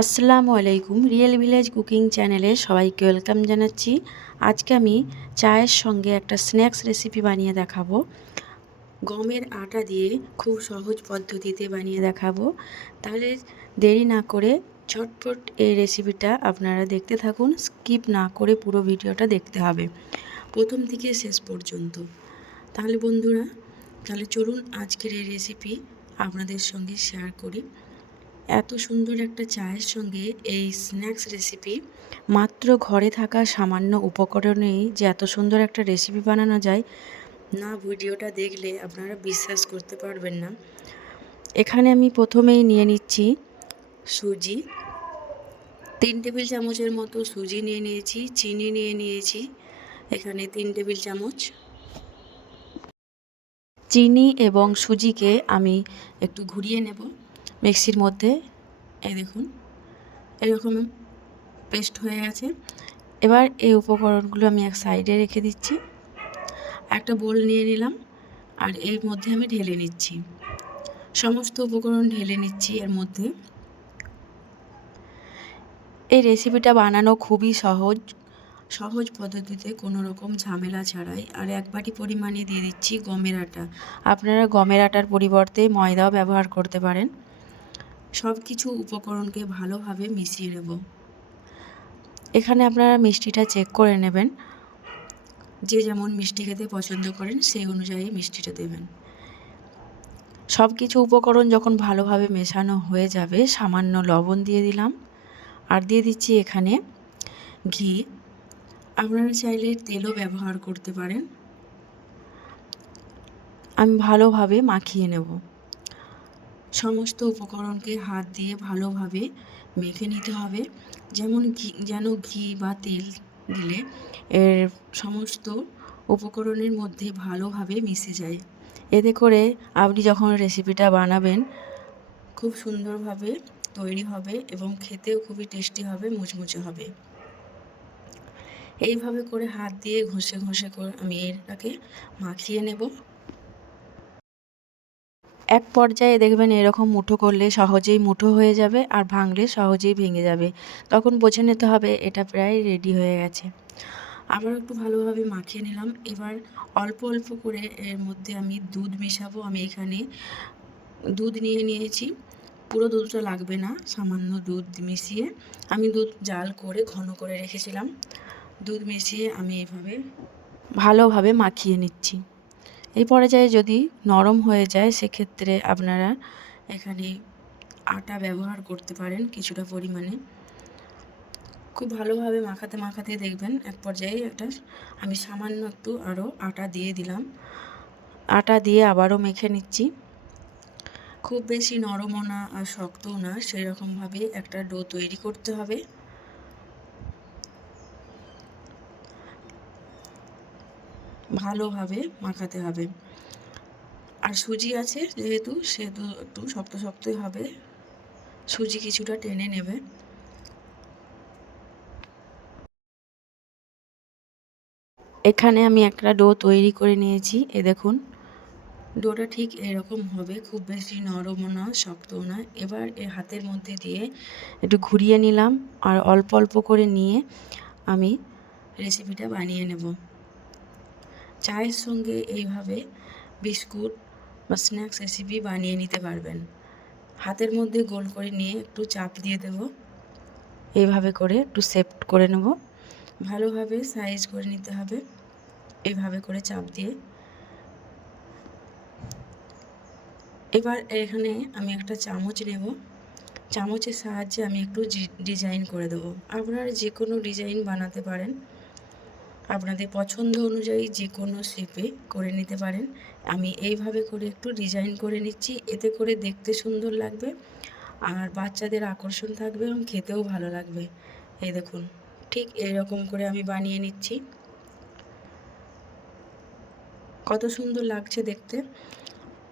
আসসালামু আলাইকুম। Real village cooking চ্যানেলে সবাইকে ওয়েলকাম জানাচ্ছি। আজকে আমি চায়ের সঙ্গে একটা স্ন্যাক্স রেসিপি বানিয়ে দেখাবো। গমের আটা দিয়ে খুব সহজ পদ্ধতিতে বানিয়ে দেখাবো। তাহলে দেরি না করে ঝটপট এই রেসিপিটা আপনারা দেখতে থাকুন। স্কিপ না করে পুরো ভিডিওটা দেখতে হবে প্রথম থেকে শেষ পর্যন্ত। তাহলে বন্ধুরা, চলুন আজকের এই রেসিপি আপনাদের সঙ্গে শেয়ার করি। এত সুন্দর একটা চায়ের সঙ্গে এই স্ন্যাক্স রেসিপি, মাত্র ঘরে থাকা সামান্য উপকরণেই যে এত সুন্দর একটা রেসিপি বানানো যায়, না ভিডিওটা দেখলে আপনারা বিশ্বাস করতে পারবেন না। এখানে আমি প্রথমেই নিয়ে নিচ্ছি সুজি। 3 টেবিল চামচের মতো সুজি নিয়ে নিয়েছি। চিনি নিয়ে নিয়েছি এখানে 3 টেবিল চামচ। চিনি এবং সুজিকে আমি একটু ঘুরিয়ে নেব মিক্সির মধ্যে। এই দেখুন, এরকম পেস্ট হয়ে গেছে। এবার এই উপকরণগুলো আমি এক সাইডে রেখে দিচ্ছি। একটা বোল নিয়ে নিলাম আর এর মধ্যে আমি ঢেলে নিচ্ছি সমস্ত উপকরণ ঢেলে নিচ্ছি এর মধ্যে। এই রেসিপিটা বানানো খুবই সহজ পদ্ধতিতে, কোনো রকম ঝামেলা ছাড়াই। আর 1 বাটি পরিমাণে দিয়ে দিচ্ছি গমের আটা। আপনারা গমের আটার পরিবর্তে ময়দাও ব্যবহার করতে পারেন। সব কিছু উপকরণকে ভালোভাবে মিশিয়ে নেব। এখানে আপনারা মিষ্টিটা চেক করে নেবেন। যে যেমন মিষ্টি খেতে পছন্দ করেন সেই অনুযায়ী মিষ্টিটা দেবেন। সব কিছু উপকরণ যখন ভালোভাবে মেশানো হয়ে যাবে, সামান্য লবণ দিয়ে দিলাম আর দিয়ে দিচ্ছি এখানে ঘি। আপনারা চাইলে তেলও ব্যবহার করতে পারেন। আমি ভালোভাবে মাখিয়ে নেব। সমস্ত উপকরণকে হাত দিয়ে ভালোভাবে মেখে নিতে হবে, যেন ঘি বা তেল দিলে এর সমস্ত উপকরণের মধ্যে ভালোভাবে মিশে যায়। এতে করে আপনি যখন রেসিপিটা বানাবেন খুব সুন্দরভাবে তৈরি হবে এবং খেতেও খুবই টেস্টি হবে, মুচমুচে হবে। এইভাবে করে হাত দিয়ে ঘষে করে আমি এটাকে মাখিয়ে নেব। এক পর্যায়ে দেখবেন এরকম মুঠো করলে সহজেই মুঠো হয়ে যাবে আর ভাঙলে সহজেই ভেঙে যাবে। তখন বুঝে নিতে হবে এটা প্রায় রেডি হয়ে গেছে। আবার একটু ভালোভাবে মাখিয়ে নিলাম। এবার অল্প অল্প করে এর মধ্যে আমি দুধ মেশাবো। আমি এখানে দুধ নিয়ে নিয়েছি। পুরো দুধটা লাগবে না, সামান্য দুধ মিশিয়ে আমি দুধ জাল করে ঘন করে রেখেছিলাম। দুধ মিশিয়ে আমি এইভাবে ভালোভাবে মাখিয়ে নিচ্ছি। এই পর্যায়ে যদি নরম হয়ে যায় সেক্ষেত্রে আপনারা এখানে আটা ব্যবহার করতে পারেন কিছুটা পরিমাণে। খুব ভালোভাবে মাখাতে দেখবেন এক পর্যায়ে আমি সামান্য একটু আরও আটা দিয়ে দিলাম। আটা দিয়ে আবারও মেখে নিচ্ছি। খুব বেশি নরমও না আর শক্তও না, সেরকমভাবে একটা ডো তৈরি করতে হবে। ভালোভাবে মাখাতে হবে। আর সুজি আছে যেহেতু, সেহেতু একটু শক্তই হবে। সুজি কিছুটা টেনে নেবে। এখানে আমি একটা ডো তৈরি করে নিয়েছি। দেখুন, ডোটা ঠিক এরকম হবে, খুব বেশি নরমও না শক্তও না। এবার হাতের মধ্যে দিয়ে একটু ঘুরিয়ে নিলাম আর অল্প অল্প করে নিয়ে আমি রেসিপিটা বানিয়ে নেব। চায়ের সঙ্গে এইভাবে বিস্কুট বা স্ন্যাক্স রেসিপি বানিয়ে নিতে পারবেন। হাতের মধ্যে গোল করে নিয়ে একটু চাপ দিয়ে দেব। এইভাবে করে একটু শেপ করে নেব। ভালোভাবে সাইজ করে নিতে হবে এইভাবে করে চাপ দিয়ে। এবার এখানে আমি একটা চামচ নেব। চামচের সাহায্যে আমি একটু ডিজাইন করে দেবো। আপনারা যে কোনো ডিজাইন বানাতে পারেন, আপনাদের পছন্দ অনুযায়ী যে কোনো শেপে করে নিতে পারেন। আমি এইভাবে করে একটু ডিজাইন করে নিচ্ছি, এতে করে দেখতে সুন্দর লাগবে আর বাচ্চাদের আকর্ষণ থাকবে এবং খেতেও ভালো লাগবে। এই দেখুন, ঠিক এরকম করে আমি বানিয়ে নিচ্ছি। কত সুন্দর লাগছে দেখতে।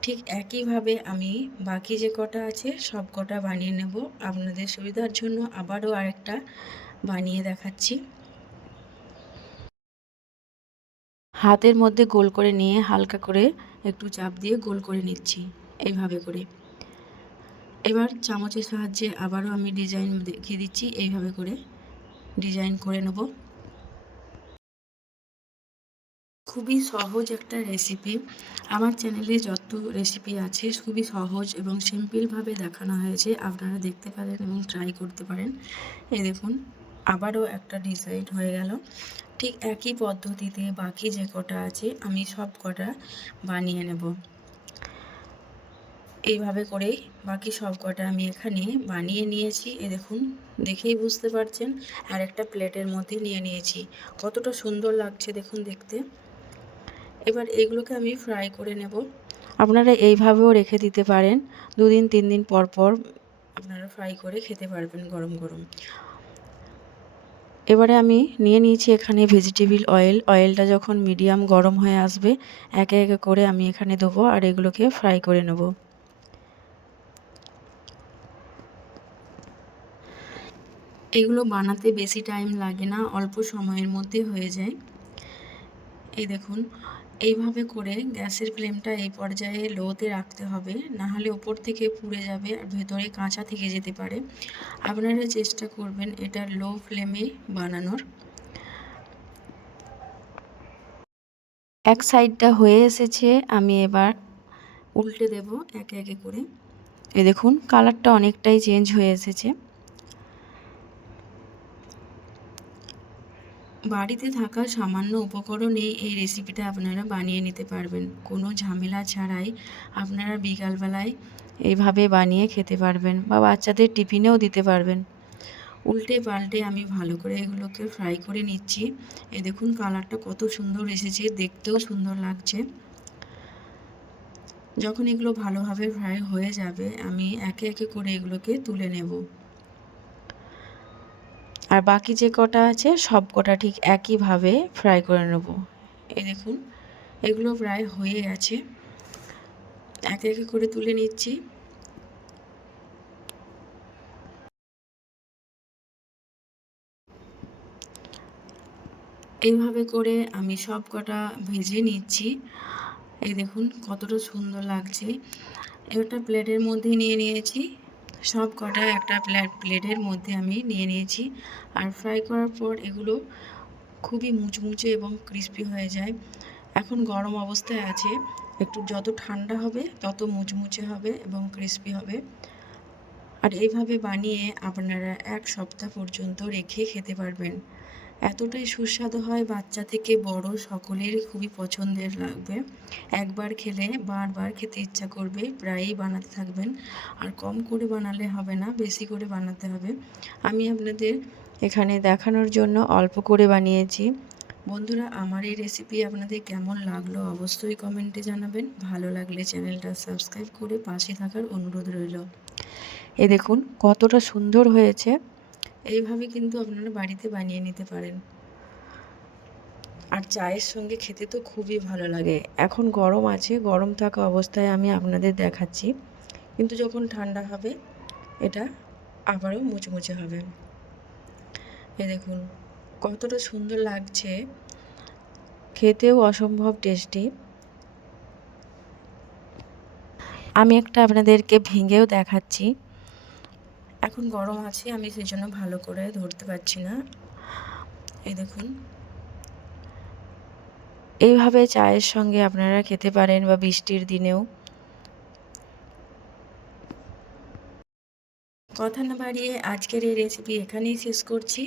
ঠিক একইভাবে আমি বাকি যে কটা আছে সব কটা বানিয়ে নেব। আপনাদের সুবিধার জন্য আবারও আরেকটা বানিয়ে দেখাচ্ছি। হাতের মধ্যে গোল করে নিয়ে হালকা করে একটু চাপ দিয়ে গোল করে নিচ্ছি এইভাবে করে। এবার চামচের সাহায্যে আবারও আমি ডিজাইন দেখিয়ে দিচ্ছি, এইভাবে করে ডিজাইন করে নেব। খুবই সহজ একটা রেসিপি। আমার চ্যানেলে যত রেসিপি আছে খুবই সহজ এবং সিম্পলভাবে দেখানো হয়েছে, আপনারা দেখতে পারেন এবং ট্রাই করতে পারেন। এই দেখুন আবারও একটা ডিজাইন হয়ে গেল। ঠিক একই পদ্ধতিতে বাকি যে কটা আছে আমি সব কটা বানিয়ে নেব। এইভাবে করেই বাকি সব কটা আমি এখানে বানিয়ে নিয়েছি। দেখুন দেখেই বুঝতে পারছেন, আর একটা প্লেটের মধ্যে নিয়ে নিয়েছি। কতটা সুন্দর লাগছে দেখুন দেখতে। এবার এগুলোকে আমি ফ্রাই করে নেব। আপনারা এইভাবেও রেখে দিতে পারেন, 2 দিন 3 দিন পর পর আপনারা ফ্রাই করে খেতে পারবেন গরম গরম। এবারে আমি নিয়ে নিয়েছি এখানে ভেজিটেবিল অয়েল। অয়েলটা যখন মিডিয়াম গরম হয়ে আসবে একে একে করে আমি এখানে দেবো আর এগুলোকে ফ্রাই করে নেব। এগুলো বানাতে বেশি টাইম লাগে না, অল্প সময়ের মধ্যে হয়ে যায়। এই দেখুন এইভাবে করে গ্যাসের ফ্লেমটা এই পর্যায়ে লোতে রাখতে হবে, না হলে ওপর থেকে পুড়ে যাবে আর ভেতরে কাঁচা থেকে যেতে পারে। আপনারা চেষ্টা করবেন এটা লো ফ্লেমে বানানোর। এক সাইডটা হয়ে এসেছে, আমি এবার উল্টে দেব একে একে করে। এই দেখুন কালারটা অনেকটাই চেঞ্জ হয়ে এসেছে। বাড়িতে থাকা সামান্য উপকরণে এই রেসিপিটা আপনারা বানিয়ে নিতে পারবেন, কোনো ঝামেলা ছাড়াই। আপনারা বিকালবেলায় এইভাবে বানিয়ে খেতে পারবেন বা বাচ্চাদের টিফিনেও দিতে পারবেন। উল্টে পাল্টে আমি ভালো করে এগুলোকে ফ্রাই করে নিচ্ছি। এই দেখুন কালারটা কত সুন্দর এসেছে, দেখতেও সুন্দর লাগছে। যখন এগুলো ভালোভাবে ফ্রাই হয়ে যাবে আমি একে একে করে এগুলোকে তুলে নেব। আর বাকি যে কটা আছে সব কটা ঠিক একইভাবে ফ্রাই করে নেব। এই দেখুন এগুলো প্রায় হয়ে গেছে, একে একে করে তুলে নিচ্ছি। এইভাবে করে আমি সব কটা ভেজে নিচ্ছি। এই দেখুন কতটা সুন্দর লাগছে। একটা প্লেটের মধ্যে নিয়ে নিয়েছি, সব কটা একটা প্লেটের মধ্যে আমি নিয়ে নিয়েছি। আর ফ্রাই করার পর এগুলো খুবই মুচমুচে এবং ক্রিস্পি হয়ে যায়। এখন গরম অবস্থায় আছে, একটু যত ঠান্ডা হবে তত মুচমুচে হবে এবং ক্রিস্পি হবে। আর এইভাবে বানিয়ে আপনারা 1 সপ্তাহ পর্যন্ত রেখে খেতে পারবেন। এতটাই সুস্বাদু হয়, বাচ্চা থেকে বড় সকলেরই খুবই পছন্দের লাগবে। একবার খেলে বারবার খেতে ইচ্ছা করবে, প্রায়ই বানাতে থাকবেন। আর কম করে বানালে হবে না, বেশি করে বানাতে হবে। আমি আপনাদের এখানে দেখানোর জন্য অল্প করে বানিয়েছি। বন্ধুরা আমার এই রেসিপি আপনাদের কেমন লাগলো অবশ্যই কমেন্টে জানাবেন। ভালো লাগলে চ্যানেলটা সাবস্ক্রাইব করে পাশে থাকার অনুরোধ রইল। এ দেখুন কতটা সুন্দর হয়েছে। এইভাবে কিন্তু আপনারা বাড়িতে বানিয়ে নিতে পারেন। আর চায়ের সঙ্গে খেতে তো খুবই ভালো লাগে। এখন গরম আছে, গরম থাকা অবস্থায় আমি আপনাদের দেখাচ্ছি, কিন্তু যখন ঠান্ডা হবে এটা আবারও মুচমুচে হবে। এ দেখুন কতটা সুন্দর লাগছে, খেতেও অসম্ভব টেস্টি। আমি একটা আপনাদেরকে ভেঙেও দেখাচ্ছি। এখন গরম আছে আমি সেজন্য ভালো করে ধরতে পারছি না। এই দেখুন এইভাবে চায়ের সঙ্গে আপনারা খেতে পারেন বা বৃষ্টির দিনেও। কথা না বাড়িয়ে আজকের এই রেসিপি এখানেই শেষ করছি।